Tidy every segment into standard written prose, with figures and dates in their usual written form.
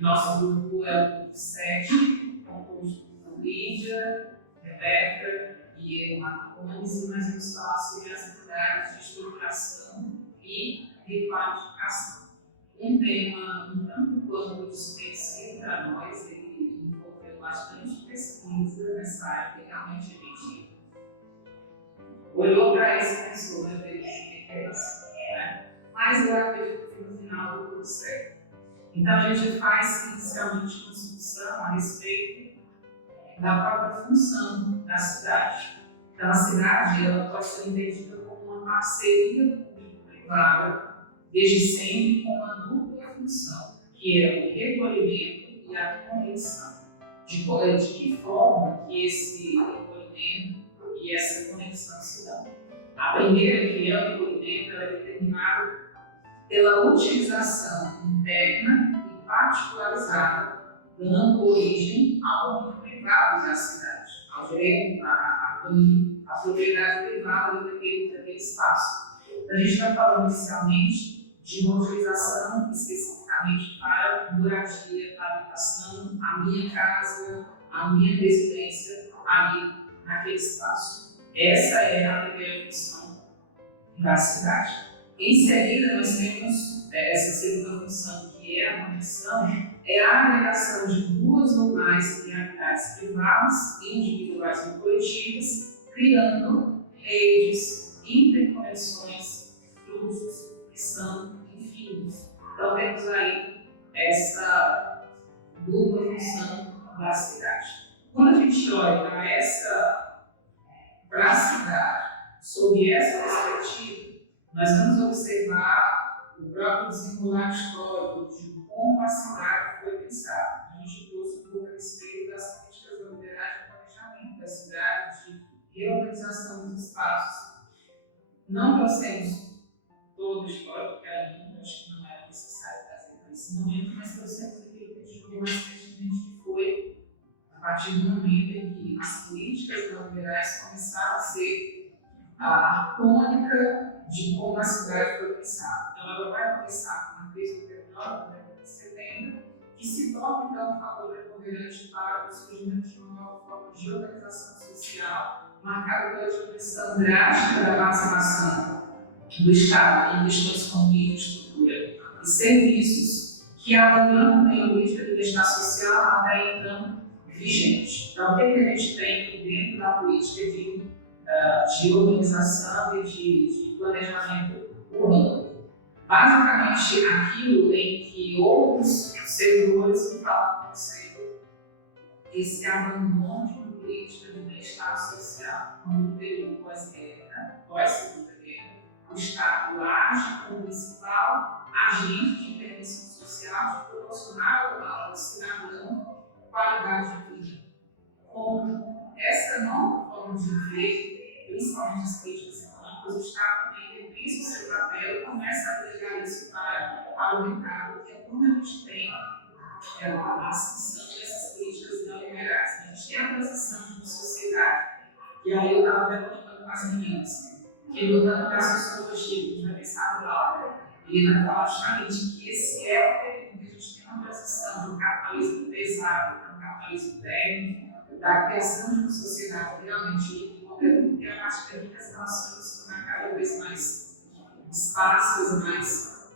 Nosso grupo é o grupo 7, composto por Lídia, Rebeca e eu, Marco Gomes, e nós vamos falar sobre as atividades de estruturação e requalificação. Um tema um tanto quanto desconhecido para nós, ele envolveu bastante pesquisa nessa área, que realmente a gente olhou para isso e pensou, meu Deus, o que é isso? Mas eu acredito que no final deu tudo certo. Então a gente faz inicialmente uma discussão a respeito da própria função da cidade. Então a cidade ela pode ser entendida como uma parceria público-privada, desde sempre com uma dupla função, que é o recolhimento e a conexão. De que forma que esse recolhimento e essa conexão se dão? A primeira, que é o recolhimento, ela é determinada pela utilização interna e particularizada, dando origem ao domínio privado da cidade, ao direito à propriedade privada daquele espaço. Então, a gente vai falando inicialmente de uma utilização especificamente para moradia, para habitação, a minha casa, a minha residência ali naquele espaço. Essa é a primeira função da cidade. Em seguida, nós temos essa segunda função, que é a conexão, é a agregação de duas ou mais realidades privadas, individuais ou coletivas, criando redes, interconexões, fluxos que são infinitos. Então, temos aí essa dupla função da cidade. Quando a gente olha para a cidade, sob essa perspectiva, nós vamos observar o próprio desenrolar histórico de como a cidade foi pensada. A gente trouxe um pouco a respeito das políticas da liderança de planejamento da cidade, de reorganização dos espaços. Não trouxemos todo o histórico, porque ainda acho que não era necessário trazer nesse momento, mas trouxemos aquilo que a gente jogou mais recentemente, que foi a partir do momento em que as políticas neoliberais começaram a ser a tônica de como a cidade foi pensada. Então, ela vai começar com uma crise do petróleo, na década de 70, que se torna, então, um fator preponderante para o surgimento de uma nova forma de organização social, marcada pela diminuição drástica da participação do Estado em questões como infraestrutura e serviços, que abandonam também a política de bem-estar social até então vigente. Então, o que a gente tem dentro da política de organização e de planejamento urbano? Basicamente, aquilo em que outros servidores que falam do conceito, esse abandono de uma política de bem-estar social, como no período pós-guerra, pós-segunda guerra, o Estado age como principal agente de intervenção social, de proporcionar ao cidadão qualidade de vida. Com essa nova forma de ver, principalmente as políticas econômicas, o Estado também revisa o seu papel e começa a delegar isso para o mercado, que é quando a gente tem a ascensão dessas políticas neoliberais. A gente tem a transição de uma sociedade, e aí eu estava até comentando com as meninas, que no campo da sociologia, que a gente vai pensar no Laura, ele vai falar justamente que esse é o período que a gente tem uma transição do capitalismo pesado para o capitalismo técnico, da criação de uma sociedade realmente moderna, porque a partir daí que as relações se tornam cada vez mais esparsas, mais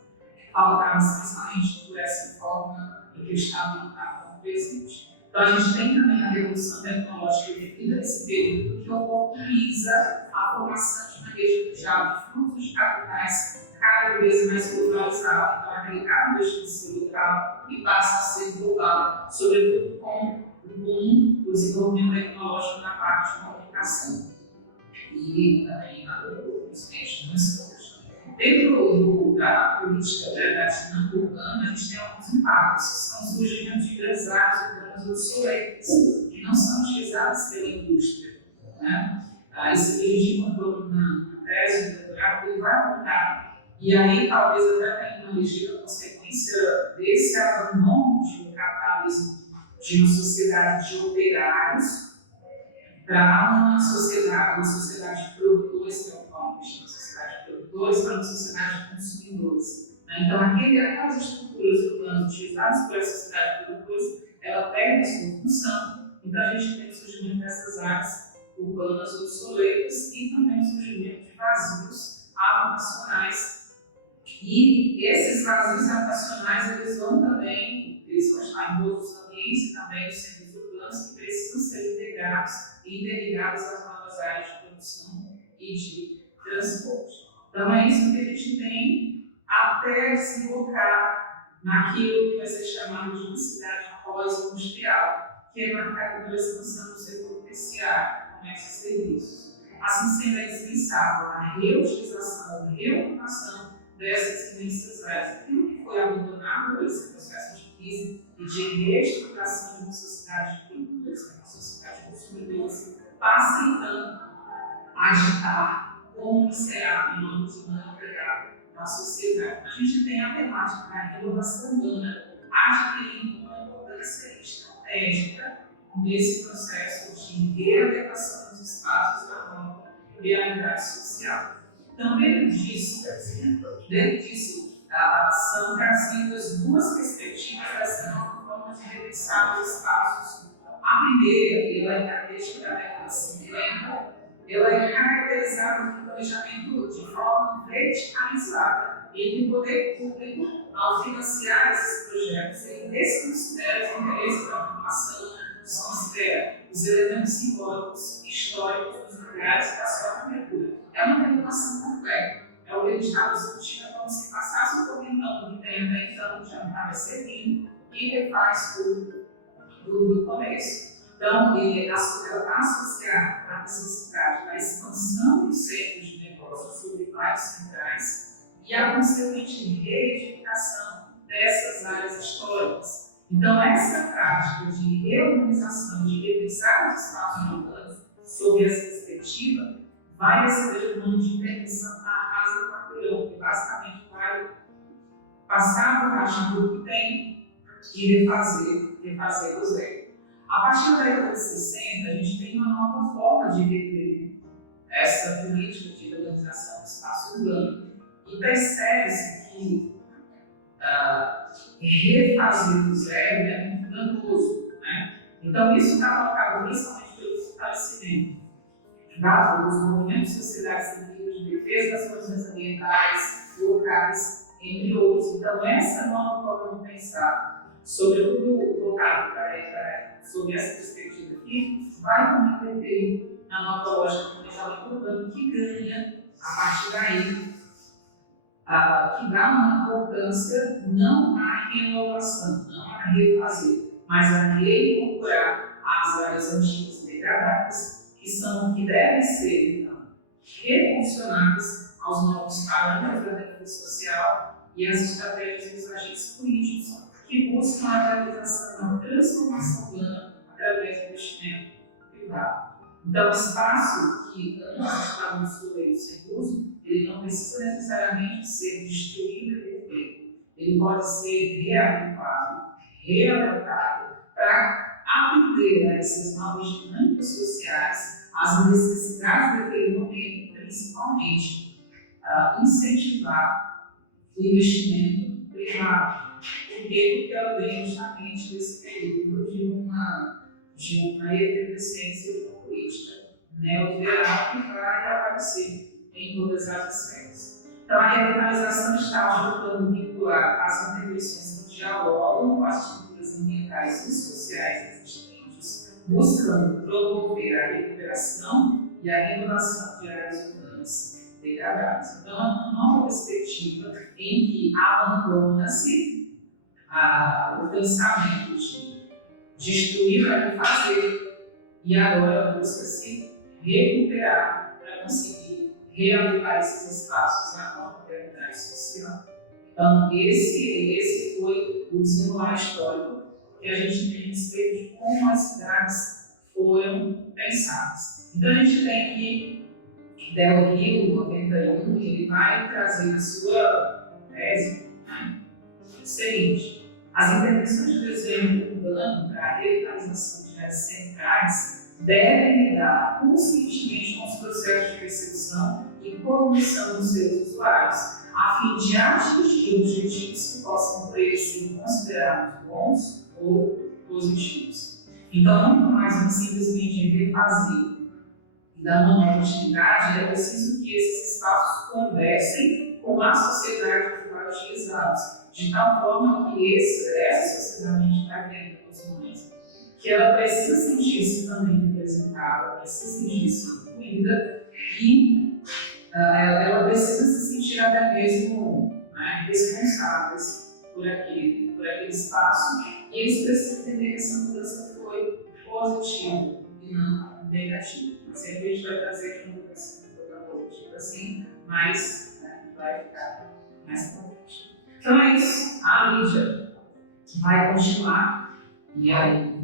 pautadas, principalmente por essa forma em que o Estado está como presente. Então, a gente tem também a revolução tecnológica definida nesse período, que oportuniza a formação de uma rede mundial de fluxos de capitais cada vez mais globalizada. Então, aquele cabo deixa de ser local e passa a ser global, sobretudo com o desenvolvimento tecnológico na parte de comunicação e também nos meios. Dentro da política da dinâmica urbana, a gente tem alguns impactos, que são o surgimento de grandes áreas urbanas obsoletas, que não são utilizadas pela indústria. Esse que a gente encontrou na tese do doutorado, ele vai apontar, e aí talvez até tenha uma legítima consequência desse abandono de um capitalismo de uma sociedade de operários para uma sociedade de produtores, que é o que uma sociedade de produtores, para uma sociedade de consumidores. Então, aquelas estruturas urbanas utilizadas por essa cidade produtora, ela perde a sua função. Então, a gente tem o surgimento dessas áreas urbanas obsoletas e também o surgimento de vazios habitacionais. E esses vazios habitacionais, eles vão estar em todos os ambientes e também nos centros urbanos que precisam ser integrados e interligados às novas áreas de produção e de transporte. Então, é isso que a gente tem até desembocar naquilo que vai ser chamado de uma cidade pós-industrial, que é marcada pela expansão do setor terciário, comércio e serviços. Assim sendo, é indispensável a reutilização, a reocupação dessas imensas áreas. Aquilo que foi abandonado por esse processo de crise e de reestruturação de uma sociedade de produtores, uma sociedade de consumidores, passa então a ditar como será o novo dinâmico empregado na sociedade. A gente tem a temática da renovação urbana adquirindo uma importância estratégica nesse processo de readequação dos espaços da nova realidade social. Então, dentro disso são trazidas duas perspectivas dessa nova forma de repensar os espaços. A primeira, ela é característica da década de 50, ela é caracterizada por planejamento de forma verticalizada entre o poder público, ao financiar esses projetos, ele desconsidera os interesses da população, desconsidera os elementos simbólicos, históricos dos lugares da sua cobertura. É uma renovação completa. É o que ele estava discutindo, é como se passasse um comentão que tem até então, já estava servindo, e refaz tudo do começo. Então, associar a necessidade da expansão dos centros de negócios sobre vários centrais e a consequente reedificação dessas áreas históricas. Então, essa prática de reorganização, de repensar os espaços urbanos sob essa perspectiva, vai receber o nome de intervenção à rasa do quarteirão, que basicamente vai passar por baixo do que tem e refazer do zero. A partir da década de 60, a gente tem uma nova forma de rever essa política de organização do espaço urbano e percebe-se que refazer do zero é muito danoso, né? Então, isso está colocado principalmente pelo fortalecimento dos movimentos de sociedade civil, de defesa das condições ambientais, locais, entre outros. Então, essa nova forma de pensar, sobretudo voltado sobre essa perspectiva aqui, vai também interferir na nova lógica do planejamento urbano, que ganha, a partir daí, que dá uma importância não à renovação, não a refazer, mas a reincorporar as áreas antigas e degradadas, que devem ser, então, refuncionadas aos novos parâmetros da defesa social e às estratégias dos agentes políticos que buscam a realização da transformação urbana através do investimento privado. Então, o espaço que antes estava obsoleto sem uso, ele não precisa necessariamente ser destruído e refeito. Ele pode ser readequado, readaptado para atender a essas novas dinâmicas sociais, às necessidades daquele momento, principalmente incentivar o investimento privado. Por quê? Porque ela vem justamente desse período de uma efervescência de uma política neoliberal que vai aparecer em todas as esferas. Então, a revitalização está ajudando a vincular as intervenções que dialogam com as estruturas ambientais e sociais existentes, buscando promover a recuperação e a renovação de áreas urbanas degradadas. Então, é uma nova perspectiva em que abandona-se o pensamento de destruir para refazer, e agora busca-se recuperar para conseguir reavivar esses espaços na nova realidade social. Então, esse foi o desenrolar histórico que a gente tem a respeito de como as cidades foram pensadas. Então, a gente tem aqui Del Rio, 91, ele vai trazer a sua tese, o seguinte: as intervenções de desenho urbano para a revitalização de áreas centrais devem lidar conscientemente com os processos de percepção e cognição dos seus usuários, a fim de atingir objetivos que possam por eles ser considerados bons ou positivos. Então, não mais simplesmente refazer e dar uma nova utilidade, é preciso que esses espaços conversem com a sociedade que vai utilizá-los, de tal forma que essa sociedade que a gente está vendo nos momentos, que ela precisa sentir-se também representada, ela precisa sentir-se incluída e ela precisa se sentir até mesmo responsáveis por aquele espaço, e eles precisam entender que essa mudança foi positiva e não negativa. Sempre a gente vai trazer uma mudança positiva assim, mas vai ficar mais potente. Então é isso. A Lídia vai continuar. E aí,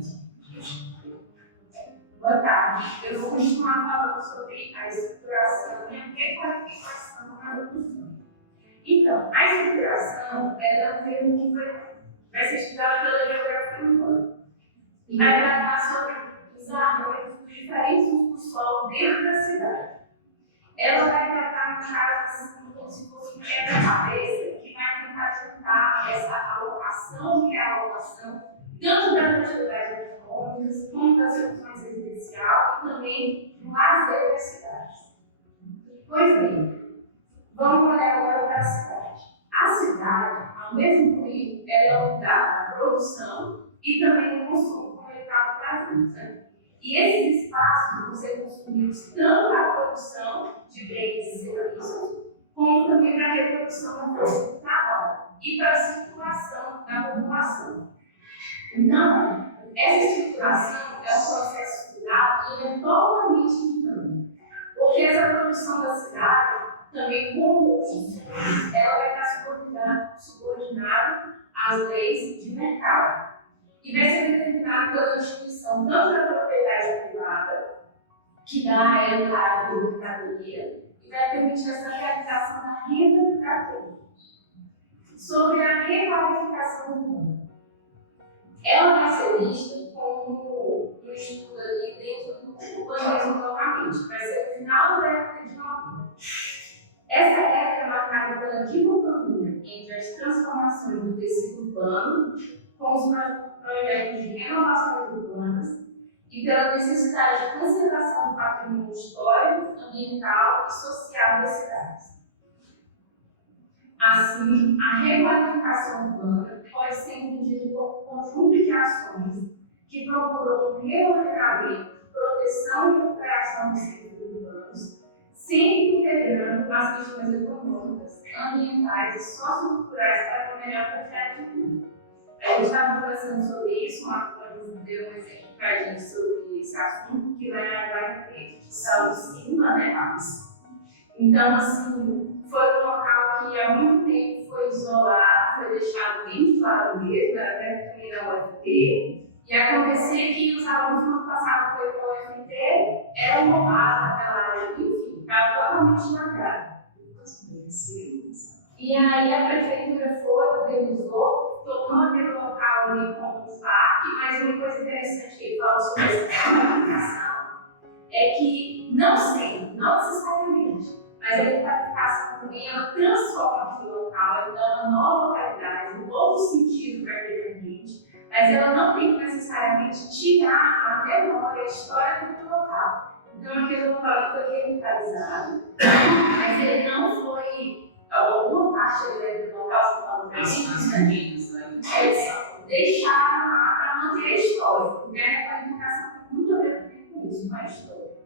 boa tarde. Eu vou continuar falando sobre a estruturação e a requalificação da produção. Então, a estruturação é um termo que vai ser estudado pela geografia urbana e vai tratar sobre os arranjos dos diferentes usos do solo dentro da cidade. Ela vai tratar, no caso, assim, como se fosse um quebra-cabeça que vai tentar juntar essa alocação e realocação, tanto das atividades econômicas, como das funções residenciais e também do lazer das cidades. Pois bem, vamos olhar agora para a cidade. A cidade, ao mesmo tempo, ela é um lugar da produção e também do consumo, como ele estava trazendo, né? E esses espaços vão ser construídos tanto para a produção de bens e serviços, como também para a reprodução da força de trabalho e para a circulação da população. Então, essa estruturação é um processo cultural e ele é totalmente dinâmico, porque essa produção da cidade, também como ela vai estar subordinada às leis de mercado e vai ser determinada pela instituição tanto da propriedade privada, que dá a ela o caráter de mercadoria e vai permitir essa realização da renda para todos. Sobre a requalificação urbana, ela vai ser vista como um estudo ali dentro do urbanismo novamente, vai ser no final da década de 90. Essa época é marcada pela dicotomia entre as transformações do tecido urbano com os projetos de renovações urbanas e pela necessidade de conservação do patrimônio histórico, ambiental e social das cidades. Assim, a requalificação urbana pode ser entendida como um conjunto de ações que procuram o reordenamento, proteção e recuperação dos serviços urbanos, sempre integrando as questões econômicas, ambientais e socioculturais para uma melhor qualidade de vida. A gente estava conversando sobre isso, o Marcos deu um exemplo para a gente sobre esse assunto, que vai ter saúde cima, né, Marcos? Então, assim, foi um local que há muito tempo foi isolado, foi deixado bem de lado mesmo, era perto também da UFT, e acontecia que os alunos, quando passavam pela UFT, eram roubados naquela área, enfim, estava totalmente marcado. E aí a prefeitura foi, organizou, tornou aquele local ali como um parque, mas uma coisa interessante que ele falou sobre essa qualificação é que não sempre, não necessariamente, mas a qualificação também ela transforma aquele local, ela dá uma nova qualidade, um novo sentido para aquele ambiente, mas ela não tem que necessariamente tirar a memória, a história do local. Então aquele local foi revitalizado, mas ele não foi alguma parte do local, você falou para eles, deixar para manter a história, porque a qualificação tem muito a ver com isso, com a história.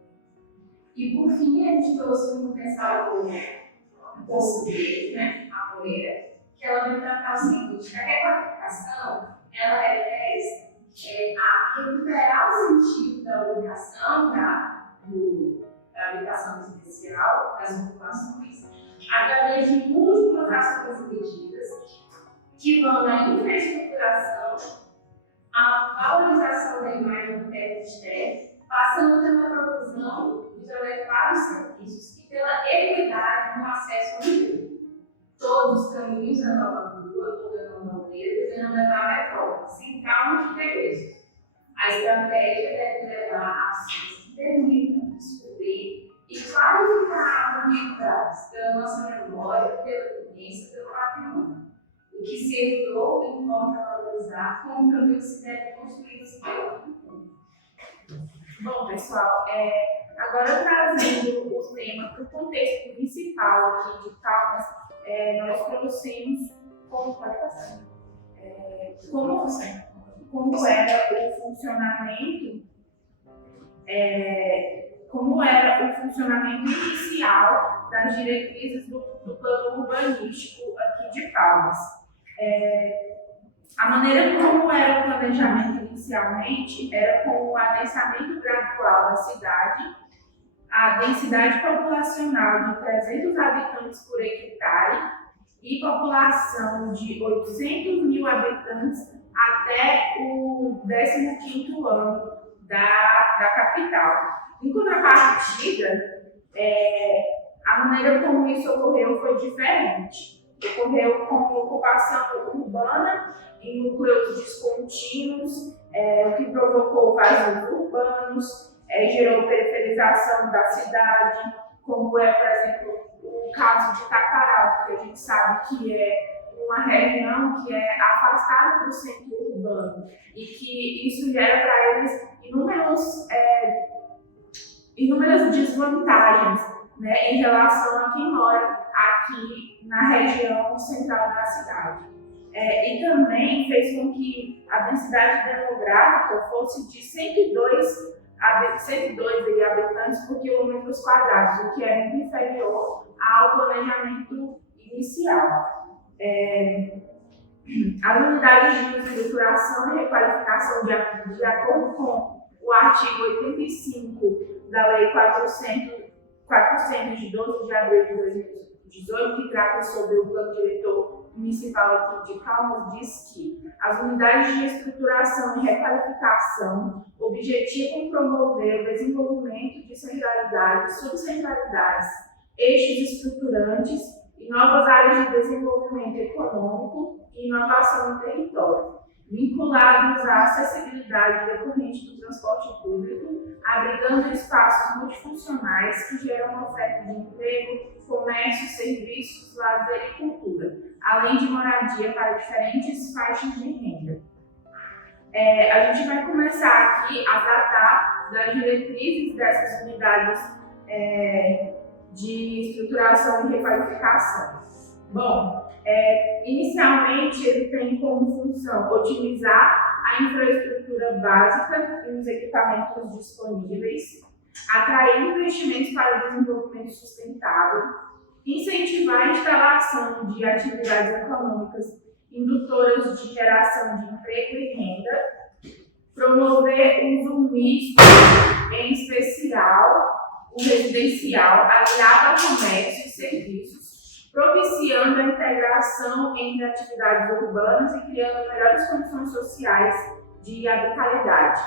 E por fim, a gente trouxe um pensador português, né, a Moreira, que ela vai tratar o seguinte, que a requalificação, ela refere a recuperar o sentido da ubicação, da habitação residencial das populações, através de múltiplas ações e medidas que vão da infraestruturação à valorização da imagem do teto externo, passando pela provisão dos adequados serviços e pela equidade no acesso ao direito. Todos os caminhos da nova rua ou da nova aldeia deverão levar à metrópole, sem traumas de prejuízo. A estratégia deve levar a ações que permitam descobrir e qualificar unidades pela nossa memória, pela vivência, pelo patrimônio. O que se herdou importa valorizar, como também se deve construir esse tempo. Bom, pessoal, agora trazendo o tema para o contexto principal aqui de Palmas, nós trouxemos como era o funcionamento, como era o funcionamento inicial das diretrizes do plano urbanístico aqui de Palmas. A maneira como era o planejamento inicialmente era com o adensamento gradual da cidade, a densidade populacional de 300 habitantes por hectare e população de 800 mil habitantes até o 15º ano da capital. Em contrapartida, a maneira como isso ocorreu foi diferente. Ocorreu com ocupação urbana em núcleos descontínuos, o que provocou vazios urbanos, gerou periferização da cidade, como por exemplo, o caso de Taquaral, que a gente sabe que é uma região que é afastada do centro urbano e que isso gera para eles inúmeras desvantagens, né, em relação a quem mora aqui na região central da cidade. E também fez com que a densidade demográfica fosse de 102 habitantes por quilômetros quadrados, o que é muito inferior ao planejamento inicial. As unidades de estruturação e requalificação de acordo com o artigo 85 da Lei 400 de 12 de abril de 2018, que trata sobre o plano diretor municipal aqui de Palmas, diz que as unidades de estruturação e requalificação objetivam promover o desenvolvimento de centralidades, subcentralidades, eixos estruturantes e novas áreas de desenvolvimento econômico e inovação no território, vinculados à acessibilidade decorrente do transporte público, abrigando espaços multifuncionais que geram uma oferta de emprego, comércio, serviços, lazer e cultura, além de moradia para diferentes faixas de renda. A gente vai começar aqui a tratar das diretrizes dessas unidades de estruturação e requalificação. Bom, inicialmente ele tem como função otimizar a infraestrutura básica e os equipamentos disponíveis, atrair investimentos para o desenvolvimento sustentável, incentivar a instalação de atividades econômicas indutoras de geração de emprego e renda, promover o uso misto, em especial o residencial, aliado ao comércio e serviços, propiciando a integração entre atividades urbanas e criando melhores condições sociais de habitabilidade.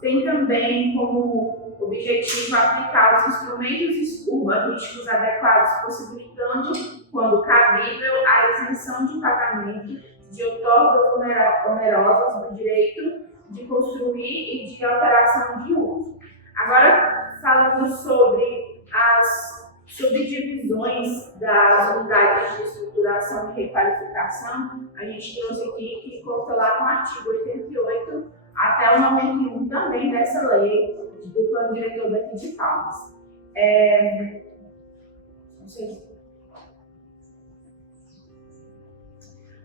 Tem também como objetivo aplicar os instrumentos urbanísticos adequados, possibilitando, quando cabível, a isenção de pagamento de outorgas onerosas do direito de construir e de alteração de uso. Agora, falando sobre as subdivisões das unidades de estruturação e requalificação, a gente trouxe aqui que conta lá com o artigo 88 até o 91 também dessa lei do plano diretor daqui de Palmas.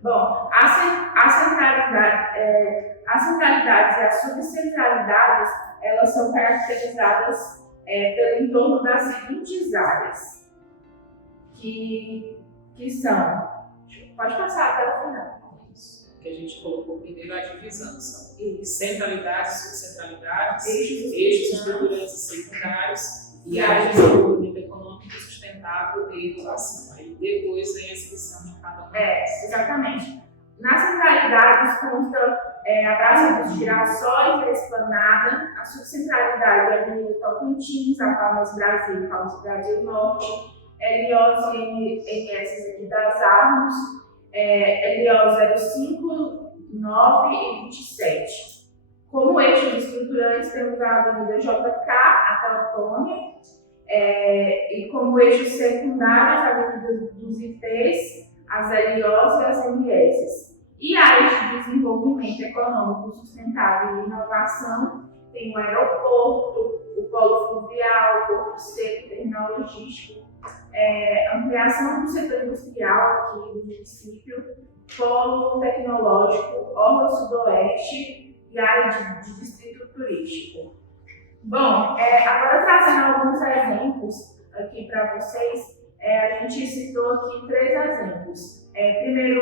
Bom, as centralidades e as subcentralidades, elas são caracterizadas pelo entorno das seguintes áreas, que são, pode passar até o final. Que a gente colocou primeiro a divisão, são centralidades, subcentralidades, eixos estruturantes e secundários e áreas de desenvolvimento econômico sustentável e inovação. Aí depois vem a descrição de cada uma. Exatamente. Nas centralidades consta a Praça dos Girassóis e a Esplanada, a subcentralidade é a Avenida Tocantins, a Palmas Brasil Norte, LO CNS das Armas, LO 05, 9 e 27. Como eixos estruturantes temos a Avenida JK, a Teotônia, e como eixos secundários, a avenida dos IPs, as LOs e as MS. E áreas de desenvolvimento econômico sustentável e inovação, tem o aeroporto, o polo fluvial, o porto seco, terminal logístico, ampliação do setor industrial aqui do município, polo tecnológico, orla sudoeste e área de distrito turístico. Bom, agora trazendo alguns exemplos aqui para vocês, a gente citou aqui 3 exemplos. Primeiro,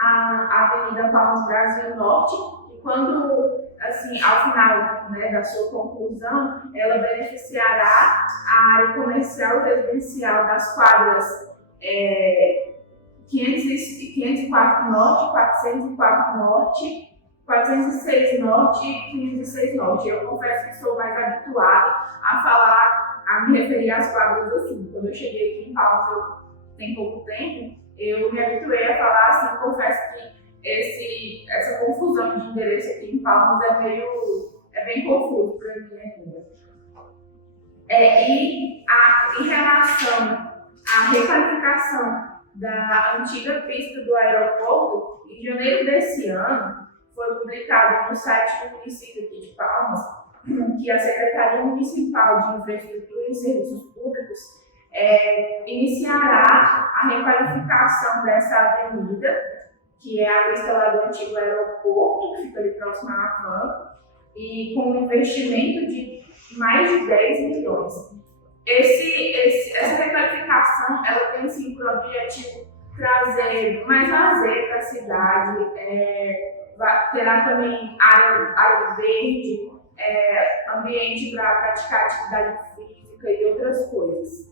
a Avenida Palmas Brasil Norte, que quando, assim, ao final, né, da sua conclusão, ela beneficiará a área comercial e residencial das quadras 504 Norte, 404 Norte, 406 Norte e 506 Norte. Eu confesso que sou mais habituada a me referir às quadras assim. Quando eu cheguei aqui em Palmas, tem pouco tempo, eu me habituei a falar assim. Confesso que essa confusão de endereço aqui em Palmas é bem confuso para mim ainda. Em relação à requalificação da antiga pista do aeroporto, em janeiro desse ano, foi publicado no site do município aqui de Palmas que a Secretaria Municipal de Infraestrutura e Serviços Públicos iniciará a requalificação dessa avenida, que é a pista lá do antigo aeroporto, que fica ali próximo à Havan, e com um investimento de mais de 10 milhões. Essa requalificação ela tem sim por objetivo trazer mais lazer para a cidade, terá também área verde, ambiente para praticar atividade física e outras coisas.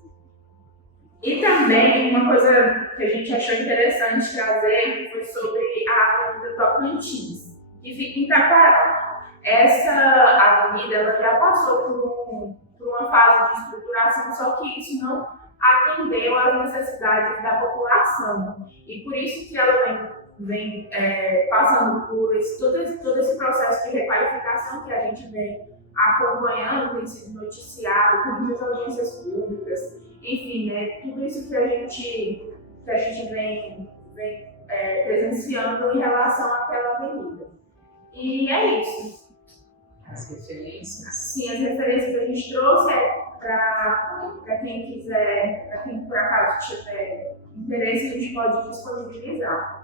E também uma coisa que a gente achou interessante trazer foi sobre a Avenida Tocantins, que fica em Itaquará. Essa avenida ela já passou por uma fase de estruturação, só que isso não atendeu às necessidades da população. E por isso que ela vem passando por todo esse processo de requalificação que a gente vem acompanhando, tem sido noticiado, com muitas audiências públicas, enfim, né, tudo isso que a gente vem presenciando em relação àquela avenida. E é isso. As referências? Sim, as referências que a gente trouxe para quem quiser, para quem por acaso tiver interesse, a gente pode disponibilizar.